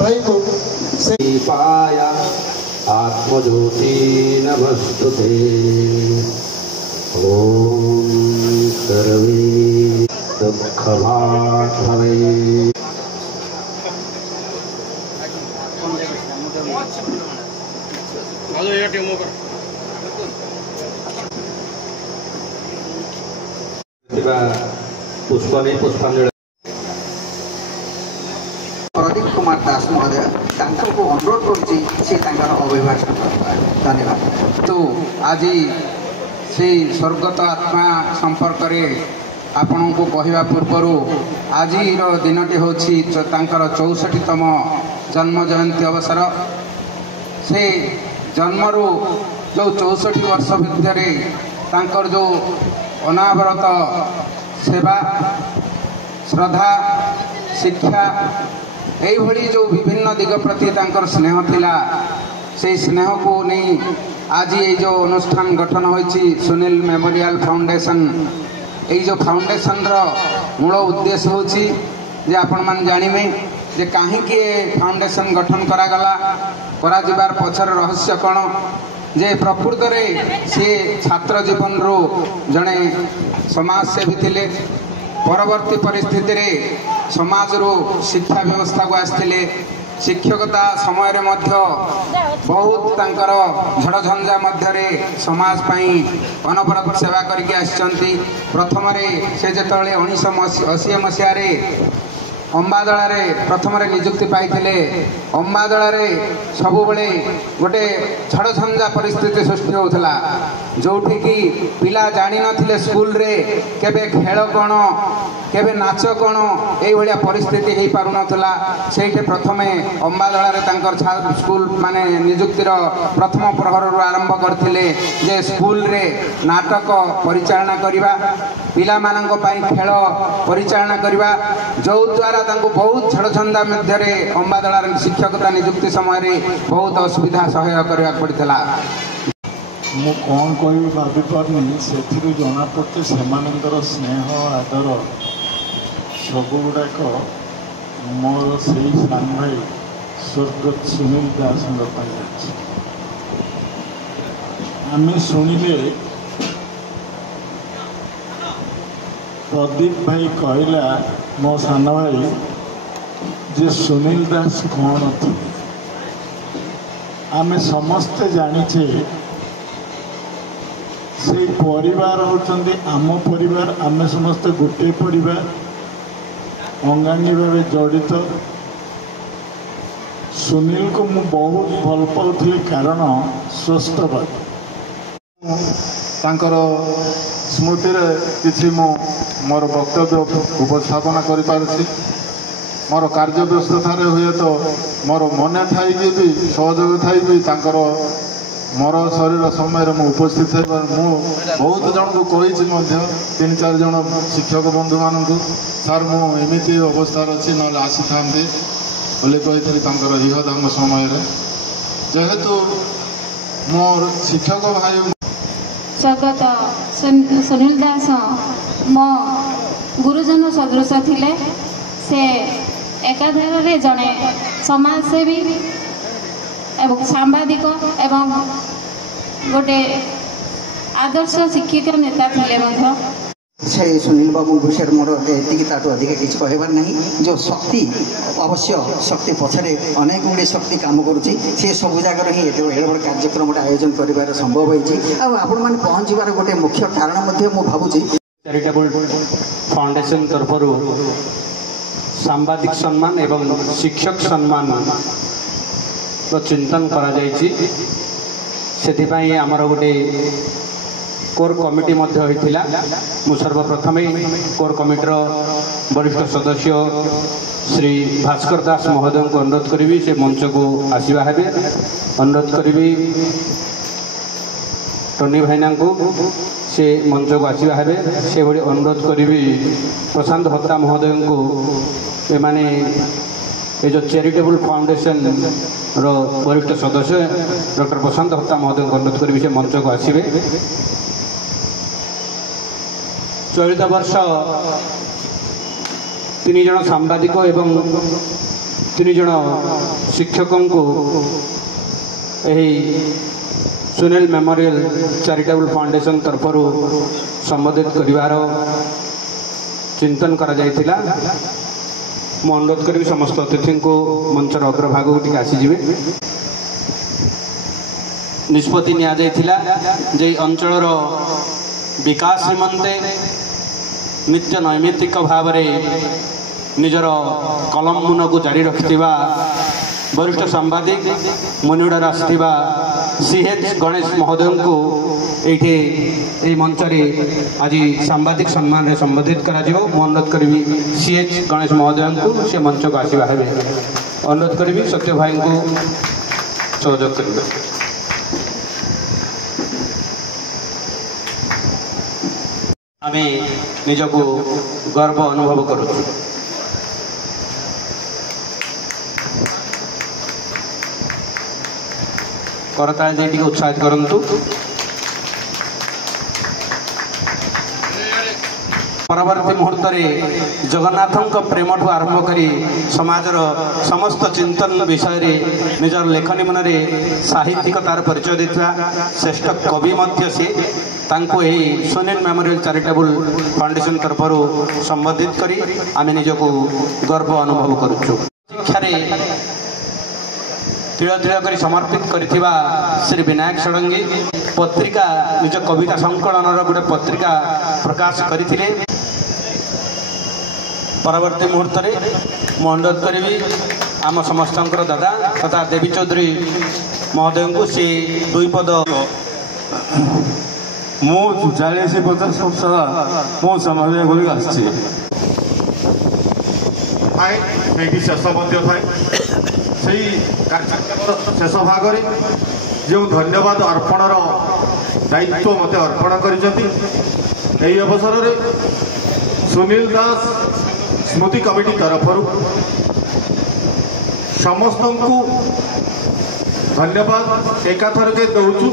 भाई को पाया आत्मज्योति नमस्तुते। ओम सर्वे दुःखभावे पुष्पने पुष्पांजलि प्रदीप कुमार दास महोदय को अनुरोध कर अभिभाषण। धन्यवाद। तो आज से स्वर्गत आत्मा संपर्क में आपण को कहवा पूर्वर आज दिनटी हूँ 64तम जन्म जयंती अवसर। से जन्मरू जो 64 वर्ष भितर जो अनावरत सेवा श्रद्धा शिक्षा यही जो विभिन्न दिग प्रति स्नेह थिला से स्नेह को नहीं आज ये जो अनुष्ठान गठन होइछि सुनील मेमोरियल फाउंडेशन। ये जो फाउंडेशन रो मूल उद्देश्य होछि जे आपण मान जानिमे जे काहे के फाउंडेशन गठन करागला करा जिबार पछर रहस्य कोन जे प्रकृत रे से छात्र जीवन रो जणे समाज सेवी थिले। परवर्ती परिस्थिति रे समाज रो शिक्षा व्यवस्था को आसथिले। शिक्षकता समय रे मध्य बहुत तांकर झड़झंझा मध्य रे समाज पाई अनवरत सेवा करके आछंती। प्रथम रे से जेतले 1980 मसिया रे अंबादला रे प्रथम रे नियुक्ति पाइथिले। अंबादला रे सबु बेले गोटे झड़झंझा परिस्थिति सृष्टि होथला जोठी की पिला जानि नथिले स्कूल रे केबे खेल कोन केबे नाच कोन एई भलिया परिस्थिति हेई पारु नथला। सेठे प्रथमे अंबादला रे तांकर स्कूल माने नियुक्तिर प्रथम प्रहर रु आरंभ करथिले जे स्कूल रे नाटक परिचालना करिबा पिला मानंक पई खेल परिचालना करिबा जो द्वारा तांको बहुत झड़झंझा मध्य रे अंबादला रे शिक्षकता नियुक्ति समय रे बहुत असुविधा सहयोग करबा पड़ितला। मु कौन कह भाभी पारनी से जना पड़े से स्नेह आदर सब गुड़ाक मोर से सान भाई स्वर्गत सुनील दास आम शुणिले प्रदीप भाई कहला मो सान भाई जे सुनील दास कौन थे आम समस्ते जानिछे से परिवार होचंदी आम परिवार आम समस्ते गोटे परिवार अंगांगी भाव जड़ित। सुनील को मु बहुत भल पाउथि कारण स्वस्थवाद तांकर स्मृति रे किछि मु मोर वक्तव्य उपस्थापना करि पारछि। मोर कार्य व्यस्तता रे हुए तो मोर मने थाई भी सहयोग थाई भी तांकर मोर शरीर समय मु उपस्थित है। मु बहुत जन को कही 3-4 जन शिक्षक बंधु मान सार मु एमती अवस्था अच्छी ना आसी था बोले कही इहदान समय जेहेतु मोर शिक्षक भाई स्वर्गत सुनील दास मो गुरुजन सदृश थिले। से एकाधार रे जड़े समाजसेवी एवं सांबादिक एवं गोटे आदर्श शिक्षित नेता थिले मध्य। से सुनील बाबू विषय मोर एति अधिक किसी कहबार नहीं। जो शक्ति अवश्य शक्ति पछरे अनेक गुड़े शक्ति काम करुच्ची से सब जगह ही एडे बड़ कार्यक्रम आयोजन कर संभव होने पहुँचार गोटे मुख्य कारण मु भावुची चैरिटेबल फाउंडेशन तरफ सांबादिक सम्मान एवं शिक्षक सम्मान तो चिंतन करा जायछि। सेथिपाई आमर गोटे कोर कमिटी मध्य होइथिला। मु सर्वप्रथम कोर कमिटीर वरिष्ठ सदस्य श्री भास्कर दास महोदय को अनुरोध करी से मंच को आसवा है। अनुरोध करी टोनी भाईना को से मंच को आसवा है। से भली अनुरोध करी प्रशांत हत्ता महोदय को एमाने ये जो चैरिटेबल फाउंडेशन रो वरिष्ठ सदस्य डॉक्टर प्रशांत हत्ता महोदय को अनुरोध करी से मंच को आसवे। चलित वर्ष 3 जन सांबादिक एवं तीन जन शिक्षक को सुनील मेमोरियल चैरिटेबल फाउंडेशन तरफ संबोधित कर चिंतन करा जायतिला। मु अनुरोध करी समस्त अतिथि को मंचर अग्रभाग को आसीजे। निष्पत्ति निया जायतिला जे अंचलर विकास निमंते नित्य नैमित्तिक भाव निजर कलम मुन को जारी रखिथिबा वरिष्ठ सांबादिक मुनिगुड़ार आसथिबा CH गणेश महोदय को ये मंच आज सांबादिक सम्मान रे संबोधित करा जिवो। मु अनुरोध करी CH गणेश महोदय को से मंच को आसवा हेबे अनुरोध करी सत्य भाई को सहयोग करिबे। आमे निजको गर्व अनुभव करूँ। करताल दे टिके उत्साहित करंतु। परवर्ती मुहूर्त में जगन्नाथ प्रेम ठू आरंभ करी समाजर समस्त चिंतन विषय निजर लेखनी मन में साहित्यिकतार परिचय देता श्रेष्ठ कवि मध्य से तांको यही सुनील मेमोरियल चैरिटेबल फाउंडेशन तरफ संबोधित करी आमे निजको गर्व अनुभव करूँ। शिक्षा तिल तिल कर समर्पित करथिबा श्री विनायक षडंगी पत्रिका निज कविता संकलन गोटे पत्रिका प्रकाश करथिले। परवर्ती मुहूर्त में मु अनुरोध करी आम समस्त दादा तथा देवी चौधरी महोदय को सी दुई पद मु 40-50 वर्ष मो समाज गुड़ी आसी शेष मध्य थाए से कार्यक्रम शेष भाग जो धन्यवाद अर्पणर दायित्व मत अर्पण कर अवसर में सुनील दास स्मृति कमिटी तरफ समस्त को धन्यवाद एकाथर के दौचु।